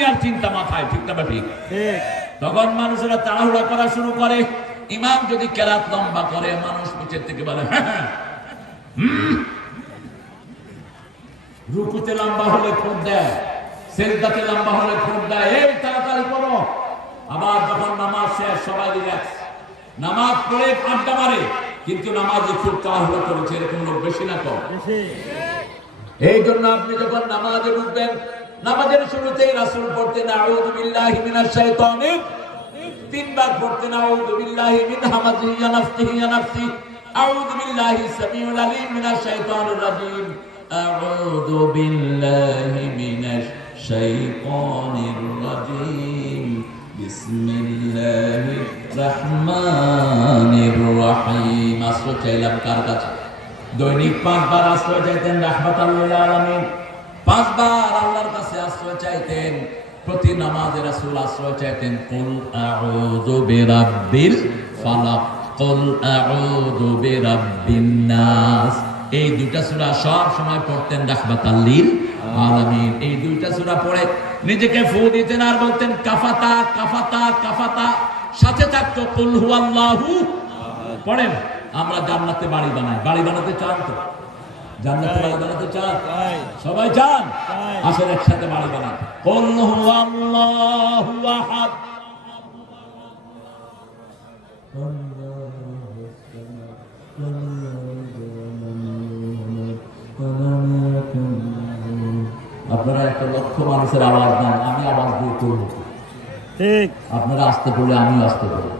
দুনিয়ার চিন্তা মাথায় ঠিক না ঠিক। তখন মানুষেরা তাড়াহুড়া করা শুরু করে। ইমাম যদি কেরাত লম্বা করে মানুষ পিছের থেকে বলে হ্যাঁ হ্যাঁ রুকুতে লম্বা হলে খুব দেয় সেজদাতে লম্বা হলে খুব দেয় এই তাড়াতাড়ি করো আবার যখন নামাজ শেষ সবাই রিল্যাক্স নামাজ পড়ে আড্ডা মারে কিন্তু নামাজে খুব তাড়াহুড়া করেছে এরকম লোক বেশি না কম। এই জন্য আপনি যখন নামাজে ঢুকবেন নামাজের শুরুতেই রাসূল পড়তেন তিনবার পড়তেন, আউযু বিল্লাহি মিন হামাজিহি ওয়া নাফসিহি ওয়া নাফসি আউযু বিল্লাহি সামিউল আলিম মিনাশ শাইতানির রাজিম আউযু বিল্লাহি মিনাশ শাইতানির রাজিম বিসমিল্লাহির রহমানির রহিম আসলে চাইলাম কাছে? দৈনিক পাঁচবার আশ্রয় চাইতেন রাহমাতাল্লিল আলামিন পাঁচবার আল্লাহর কাছে আশ্রয় চাইতেন, প্রতি নামাজে রাসূল আশ্রয় চাইতেন, কুল আউযু বিরাব্বিল ফালাক, কুল আউযু বিরাব্বিন নাস। এই দুইটা সূরা সব সময় পড়তেন আলামিন। এই দুইটা সূরা পড়ে নিজেকে ফু দিতেন আর বলতেন, কাফাতা কাফাতা কাফাতা। সাথে থাকতো, কুল হুয়াল্লাহু। পড়েন, আমরা জান্নাতে বাড়ি বানাই। বাড়ি বানাতে চান তো? জান্নাতে বাড়ি বানাতে চান? সবাই চান? আসেন একসাথে বাড়ি বানাই কুল হুয়াল্লাহু আহাদ। আপনারা একটা লক্ষ মানুষের আওয়াজ দেন আমি আওয়াজ দিয়ে করব ঠিক। আপনারা আসতে পড়লে আমি আসতে পারি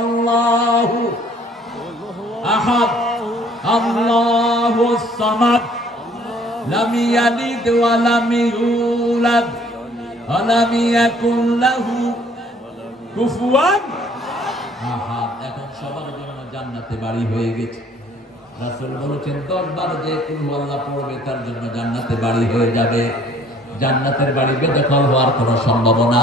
আল্লাহ আহাদ, আল্লাহু সামাদ, লাম ইয়ালিদ ওয়া লাম ইউলাদ, ওয়া লাম ইয়াকুল লাহু কুফুয়ান। আহাদ, এখন সবার জন্য জান্নাতে বাড়ি হয়ে গেছে। রাসূল বলেছেন দশ বার যে কুল আল্লাহ পড়বে, তার জন্য জান্নাতে বাড়ি হয়ে যাবে। জান্নাতের বাড়ি বেদখল হওয়ার কোনো সম্ভাবনা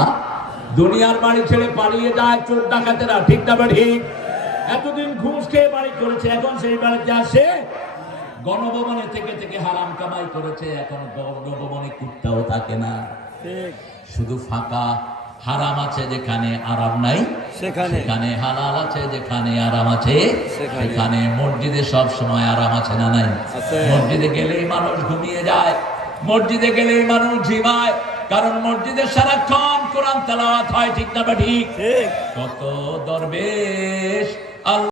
দুনিয়ার বাড়ি ছেড়ে পালিয়ে যায় চোর ডাকাতেরা ঠিক না বা ঠিক? এতদিন ঘুষ খেয়ে বাড়ি করেছে এখন সেই বাড়িতে আসে। গণভবনে থেকে থেকে হারাম কামাই করেছে এখন গণভবনে কুত্তাও থাকে না। শুধু ফাঁকা হারাম আছে যেখানে আরাম নাই সেখানে। হালাল আছে যেখানে আরাম আছে সেখানে। সেখানে মসজিদে সব সময় আরাম আছে না নাই? মসজিদে গেলেই মানুষ ঘুমিয়ে যায় মসজিদে গেলেই মানুষ ঝিমায় কারণ মসজিদে সারাক্ষণ কোরআন তালাওয়াত হয় ঠিক না বা ঠিক? ঠিক। কত দরবেশ